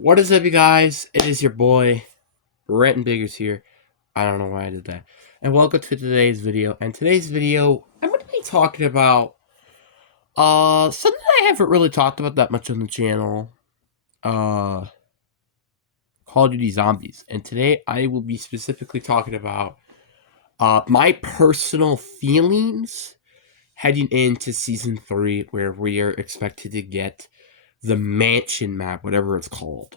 What is up, you guys? It is your boy, Renton Biggers here. I don't know why I did that. And welcome to today's video. And today's video, I'm going to be talking about something I haven't really talked about that much on the channel. Uh, Call of Duty Zombies. And today I will be specifically talking about my personal feelings heading into Season 3, where we are expected to get the Mansion map, whatever it's called.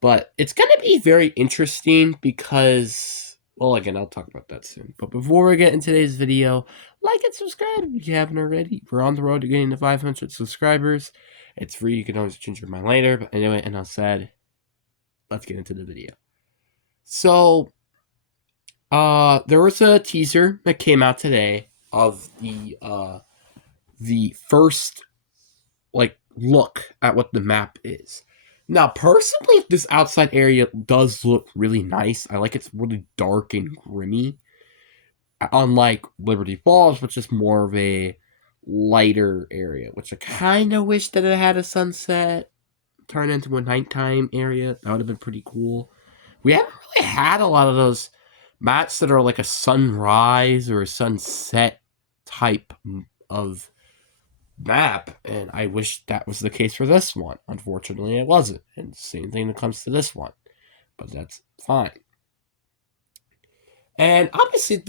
But it's going to be very interesting because, well, again, I'll talk about that soon. But before we get into today's video, like and subscribe if you haven't already. We're on the road to getting to 500 subscribers. It's free. You can always change your mind later. But anyway, enough said. Let's get into the video. So, there was a teaser that came out today of the first, look at what the map is. Now, personally, this outside area does look really nice. I like it's really dark and grimy. Unlike Liberty Falls, which is more of a lighter area, which I kind of wish that it had a sunset, turn into a nighttime area. That would have been pretty cool. We haven't really had a lot of those maps that are like a sunrise or a sunset type of map, and I wish that was the case for this one. Unfortunately, it wasn't. And same thing that comes to this one, but that's fine. And obviously,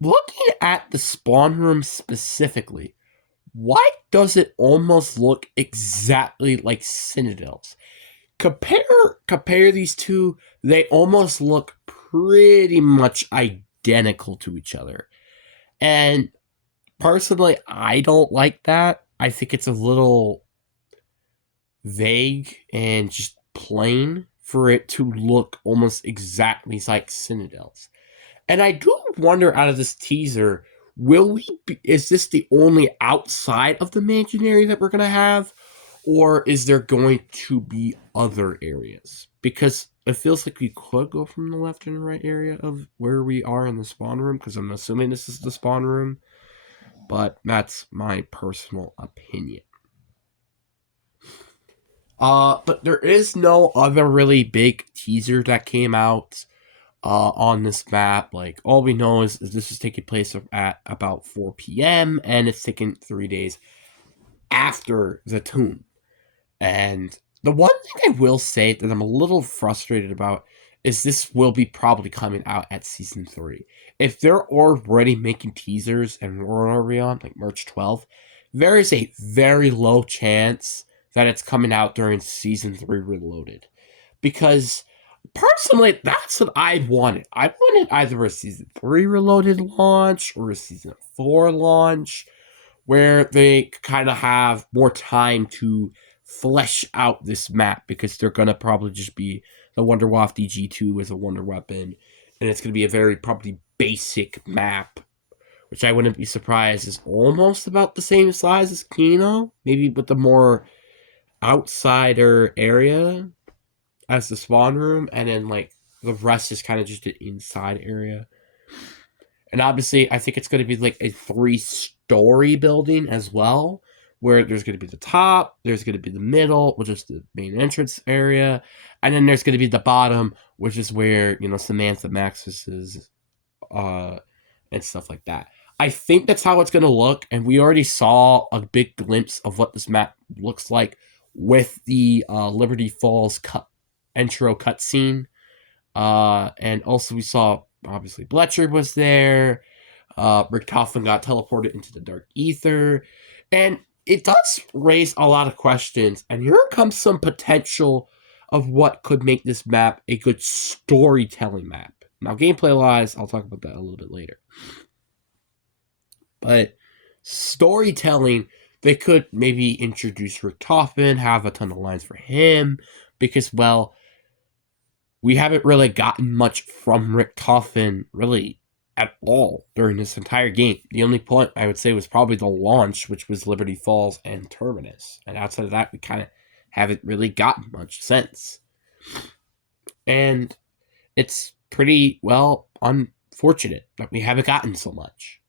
looking at the spawn room specifically, why does it almost look exactly like Citadel's? Compare these two; they almost look pretty much identical to each other. And personally, I don't like that. I think it's a little vague and just plain for it to look almost exactly like Citadel's. And I do wonder, out of this teaser, is this the only outside of the mansion area that we're going to have? Or is there going to be other areas? Because it feels like we could go from the left and right area of where we are in the spawn room, because I'm assuming this is the spawn room. But that's my personal opinion. But there is no other really big teaser that came out on this map. Like, all we know is this is taking place at about 4 p.m. and it's taken 3 days after the tomb. And the one thing I will say that I'm a little frustrated about is this will be probably coming out at Season 3. If they're already making teasers, and we're already on, like, March 12th, there is a very low chance that it's coming out during Season 3 Reloaded. Because, personally, that's what I wanted. I wanted either a Season 3 Reloaded launch or a Season 4 launch, where they kind of have more time to flesh out this map, because they're going to probably just be the Wunderwaffe G2 as a wonder weapon, and it's going to be a very probably basic map, which I wouldn't be surprised is almost about the same size as Kino, maybe with the more outsider area as the spawn room, and then like the rest is kind of just an inside area. And obviously, I think it's going to be like a 3-story building as well, where there's going to be the top, there's going to be the middle, which is the main entrance area, and then there's going to be the bottom, which is where, Samantha Maxis is, and stuff like that. I think that's how it's going to look, and we already saw a big glimpse of what this map looks like with the Liberty Falls intro cutscene. And also we saw, obviously, Bletcher was there. Richtofen got teleported into the Dark Ether. And it does raise a lot of questions. And here comes some potential of what could make this map a good storytelling map. Now, gameplay-wise, I'll talk about that a little bit later. But storytelling, they could maybe introduce Richtofen, have a ton of lines for him, because, well, we haven't really gotten much from Richtofen really at all during this entire game. The only point I would say was probably the launch, which was Liberty Falls and Terminus. And outside of that, we kind of haven't really gotten much since. And it's pretty, well, unfortunate that we haven't gotten so much.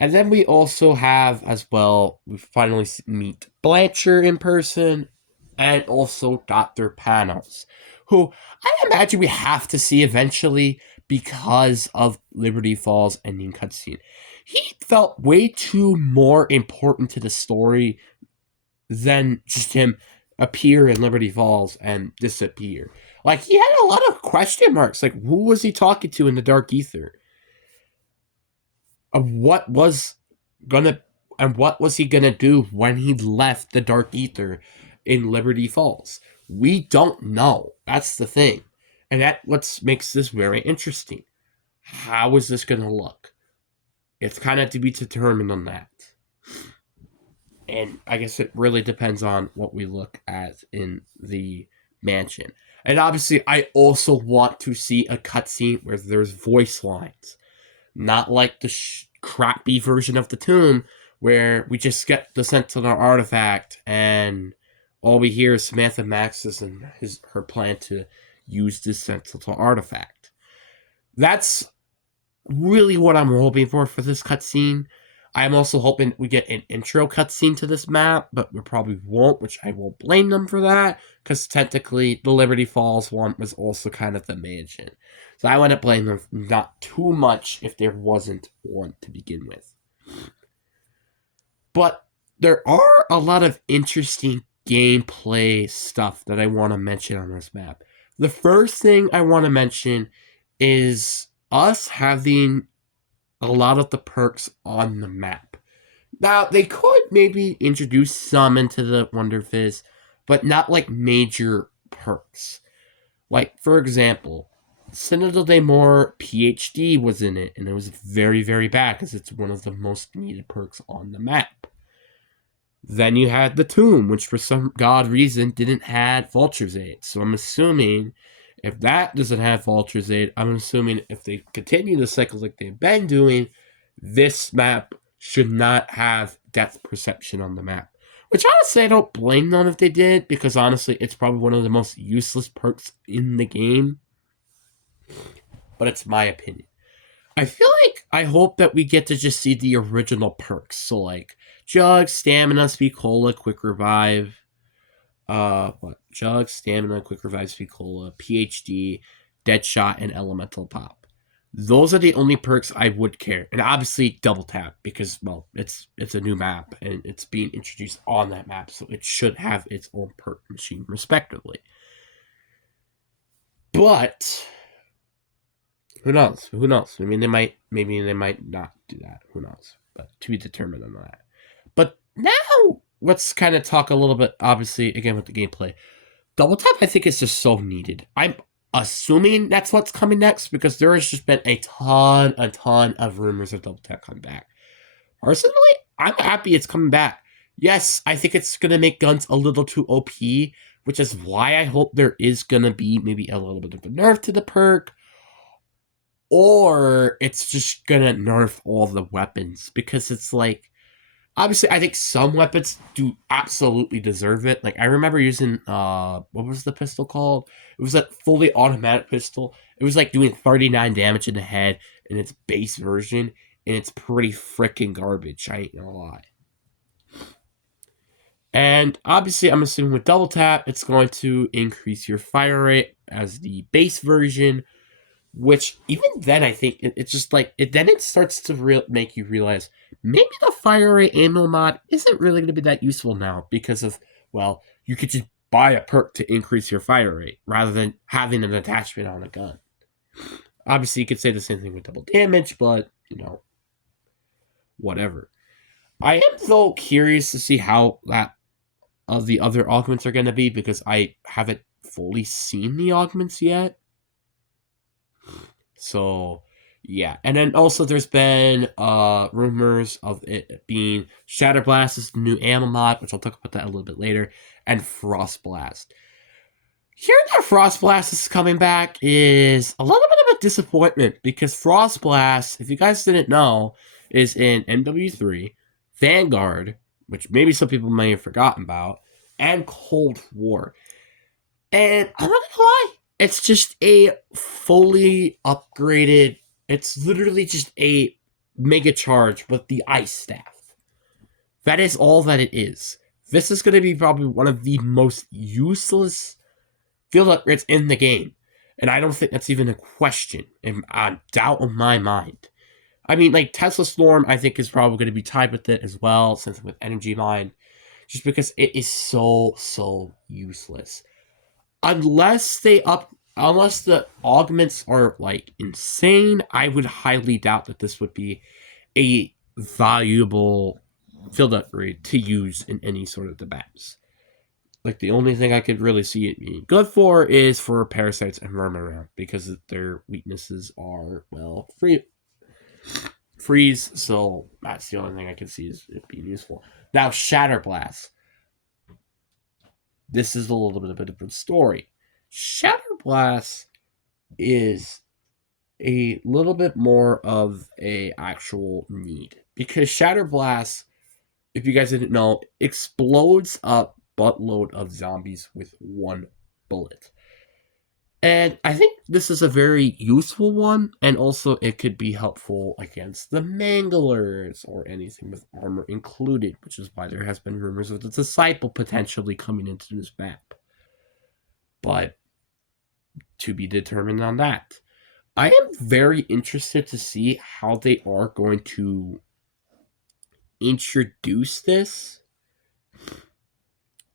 And then we also have, as well, we finally meet Blanchard in person. and also Dr. Panos, who I imagine we have to see eventually because of Liberty Falls ending cutscene. He felt way too more important to the story than just him appear in Liberty Falls and disappear. Like, he had a lot of question marks. Like, who was he talking to in the Dark Ether? What was gonna and what was he gonna do when he left the Dark Ether in Liberty Falls? We don't know. That's the thing, and that what makes this very interesting. How is this gonna look? It's kind of to be determined on that, and I guess it really depends on what we look at in the mansion. And obviously, I also want to see a cutscene where there's voice lines, not like the crappy version of the tomb where we just get the Sentinel artifact and all we hear is Samantha Maxis and her plan to use this Sentinel artifact. That's really what I'm hoping for this cutscene. I'm also hoping we get an intro cutscene to this map, but we probably won't, which I won't blame them for that, because technically the Liberty Falls one was also kind of the mansion. So I wouldn't blame them not too much if there wasn't one to begin with. But there are a lot of interesting gameplay stuff that I want to mention on this map. The first thing I want to mention is us having a lot of the perks on the map. Now, they could maybe introduce some into the Wonder Fizz, but not like major perks. Like, for example, Citadel Daymore PhD was in it, and it was very, very bad because it's one of the most needed perks on the map. Then you had the Tomb, which for some god reason didn't have Vulture's Aid. So I'm assuming if that doesn't have Vulture's Aid, I'm assuming if they continue the cycles like they've been doing, this map should not have depth perception on the map. Which honestly, I don't blame them if they did, because honestly, it's probably one of the most useless perks in the game. But it's my opinion. I feel like I hope that we get to just see the original perks. So like Jug, Stamina, Speed Cola, Quick Revive. Jug, Stamina, Quick Revive, Speed Cola, PhD, Deadshot, and Elemental Pop. Those are the only perks I would care. And obviously Double Tap, because well, it's a new map and it's being introduced on that map, so it should have its own perk machine respectively. But who knows? Who knows? I mean, maybe they might not do that. Who knows? But to be determined on that. But now let's kind of talk a little bit, obviously, again with the gameplay. Double Tap, I think, is just so needed. I'm assuming that's what's coming next because there has just been a ton of rumors of Double Tap coming back. Personally, I'm happy it's coming back. Yes, I think it's going to make guns a little too OP, which is why I hope there is going to be maybe a little bit of a nerf to the perk, or it's just going to nerf all the weapons, because it's like, obviously, I think some weapons do absolutely deserve it. Like, I remember using, what was the pistol called? It was a fully automatic pistol. It was, like, doing 39 damage in the head in its base version, and it's pretty freaking garbage, I ain't gonna lie. And, obviously, I'm assuming with Double Tap, it's going to increase your fire rate as the base version, which, even then, I think, it's just, like, then it starts to make you realize, maybe the fire rate ammo mod isn't really going to be that useful now because of, well, you could just buy a perk to increase your fire rate rather than having an attachment on a gun. Obviously, you could say the same thing with double damage, but, you know, whatever. I am, though, curious to see how that the other augments are going to be because I haven't fully seen the augments yet. So, yeah. And then also there's been rumors of it being Shatterblast is the new ammo mod, which I'll talk about that a little bit later, and Frostblast. Hearing that Frostblast is coming back is a little bit of a disappointment because Frostblast, if you guys didn't know, is in MW3, Vanguard, which maybe some people may have forgotten about, and Cold War. And I'm not gonna lie, it's just a fully upgraded, it's literally just a Mega Charge with the Ice Staff. That is all that it is. this is going to be probably one of the most useless field upgrades in the game. And I don't think that's even a question, a doubt in my mind. I mean, like, Tesla Storm, I think, is probably going to be tied with it as well, since with Energy Mine, just because it is so useless. Unless the augments are, like, insane, I would highly doubt that this would be a valuable field upgrade to use in any sort of the maps. Like, the only thing I could really see it being good for is for Parasites and Murmur, because their weaknesses are, well, freeze, so that's the only thing I can see is it being useful. Now, Shatter Blast. This is a little bit of a different story. Shatter Blast is a little bit more of a actual need, because Shatter Blast, if you guys didn't know, explodes a buttload of zombies with one bullet. And I think this is a very useful one, and also it could be helpful against the Manglers or anything with armor included, which is why there has been rumors of the Disciple potentially coming into this map. But to be determined on that. I am very interested to see how they are going to introduce this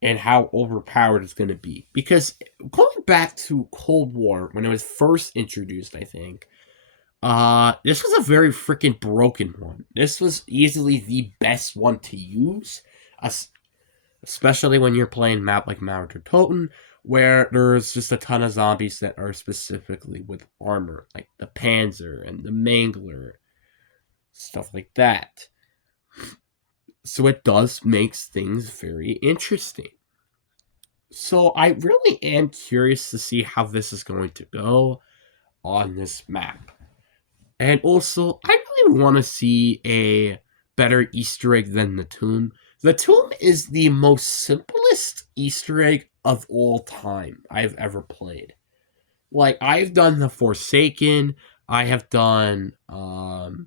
and how overpowered it's going to be. Because going back to Cold War, when it was first introduced, I think, this was a very freaking broken one. This was easily the best one to use, especially when you're playing map like Mount Toten, where there's just a ton of zombies that are specifically with armor, like the Panzer and the Mangler, stuff like that. So it does makes things very interesting. So I really am curious to see how this is going to go on this map. And also, I really want to see a better Easter egg than the tomb. The tomb is the most simplest Easter egg of all time I've ever played. Like, I've done the Forsaken, I have done all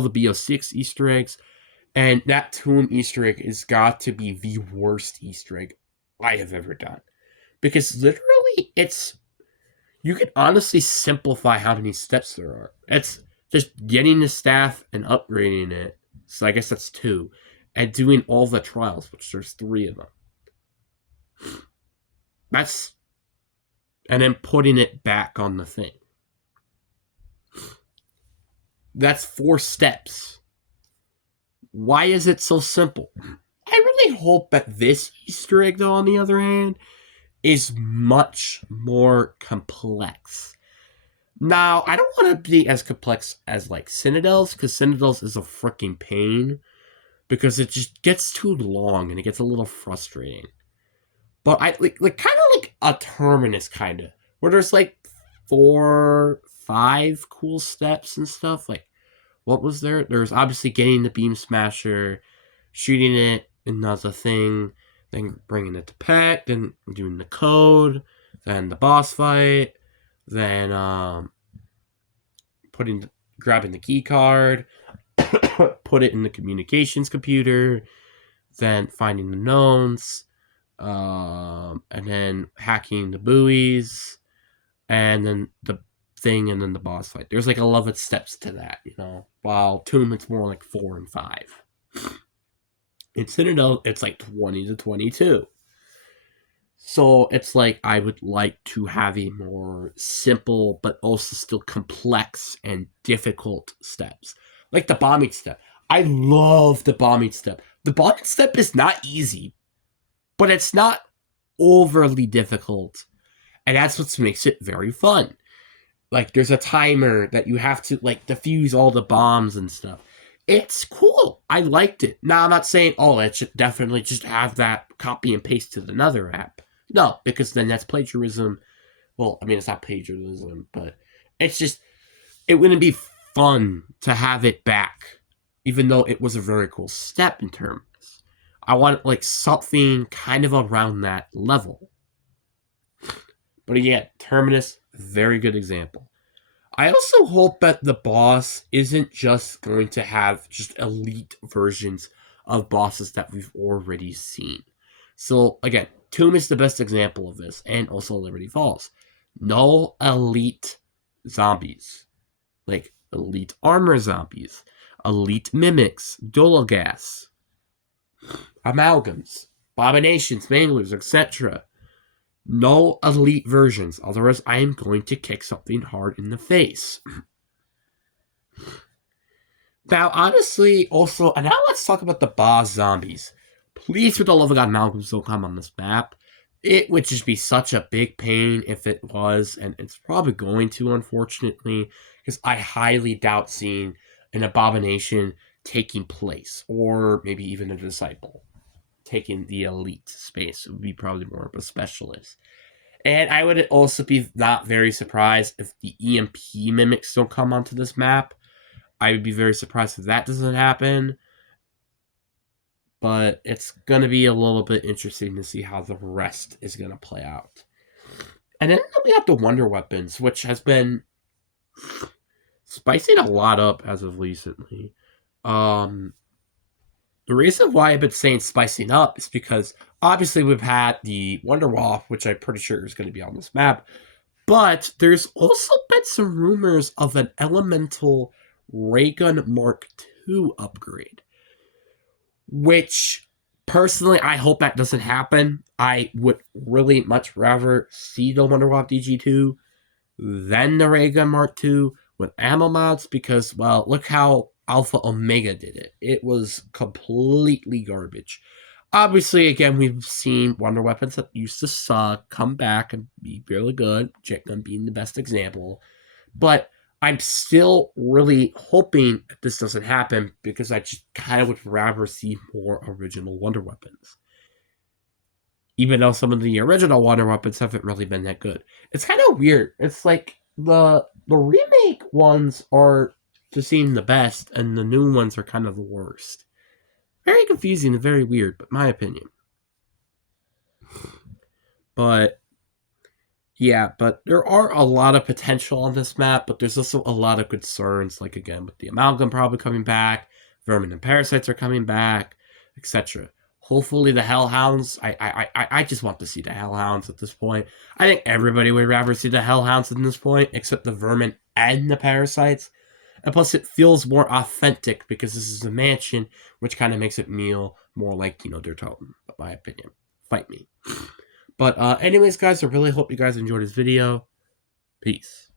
the BO6 Easter eggs, and that tomb Easter egg has got to be the worst Easter egg I have ever done. Because literally, you can honestly simplify how many steps there are. It's just getting the staff and upgrading it. So I guess that's 2. And doing all the trials, which there's 3 of them. And then putting it back on the thing. That's 4 steps. Why is it so simple? I really hope that this Easter egg, though, on the other hand, is much more complex. Now, I don't want to be as complex as, like, Citadels, because Citadels is a freaking pain, because it just gets too long, and it gets a little frustrating. But I, like kind of like a Terminus, kind of, where there's, like, 4, 5 cool steps and stuff. Like, what was there? There's obviously getting the Beam Smasher, shooting it, another thing, then bringing it to pet, then doing the code, then the boss fight, then grabbing the key card, put it in the communications computer, then finding the knowns, and then hacking the buoys, and then the thing, and then the boss fight. There's like 11 steps to that, while Tomb it's more like 4 and 5. In Citadel, it's like 20 to 22. So it's like I would like to have a more simple, but also still complex and difficult steps. Like the bombing step. I love the bombing step. The bombing step is not easy, but it's not overly difficult. And that's what makes it very fun. Like, there's a timer that you have to, like, defuse all the bombs and stuff. It's cool. I liked it. Now, I'm not saying, it should definitely just have that copy and paste to another app. No, because then that's plagiarism. Well, I mean, it's not plagiarism, but it's just, it wouldn't be fun to have it back, even though it was a very cool step in terms. I want, like, something kind of around that level. But again, Terminus, very good example. I also hope that the boss isn't just going to have just elite versions of bosses that we've already seen. So again, Tomb is the best example of this, and also Liberty Falls. No elite zombies. Like elite armor zombies, elite mimics, Dologas, amalgams, abominations, manglers, etc. No elite versions, otherwise I am going to kick something hard in the face. Now, honestly, also, and now let's talk about the boss zombies. Please, for the love of God, amalgams don't come on this map. It would just be such a big pain if it was, and it's probably going to, unfortunately, because I highly doubt seeing an abomination taking place, or maybe even a disciple taking the elite space. It would be probably more of a specialist. And I would also be not very surprised if the EMP mimics don't come onto this map. I would be very surprised if that doesn't happen. But it's going to be a little bit interesting to see how the rest is going to play out. And then we have the Wonder Weapons, which has been spicing a lot up as of recently. The reason why I've been saying spicing up is because obviously we've had the Wonder Wall, which I'm pretty sure is going to be on this map, but there's also been some rumors of an Elemental Raygun Mark II upgrade, which personally I hope that doesn't happen. I would really much rather see the Wonder Wall DG2 than the Raygun Mark II with ammo mods because, well, look how Alpha Omega did it. It was completely garbage. Obviously, again, we've seen Wonder Weapons that used to suck come back and be really good, Jet Gun being the best example. But I'm still really hoping that this doesn't happen because I just kind of would rather see more original Wonder Weapons. Even though some of the original Wonder Weapons haven't really been that good. It's kind of weird. It's like the remake ones are just seem the best, and the new ones are kind of the worst. Very confusing and very weird, but my opinion. But yeah, but there are a lot of potential on this map, but there's also a lot of concerns, like again with the amalgam probably coming back, vermin and parasites are coming back, etc. Hopefully the Hellhounds. I just want to see the Hellhounds at this point. I think everybody would rather see the Hellhounds at this point, except the vermin and the parasites. And plus, it feels more authentic because this is a mansion, which kind of makes it feel more like, their totem, in my opinion. Fight me. But anyways, guys, I really hope you guys enjoyed this video. Peace.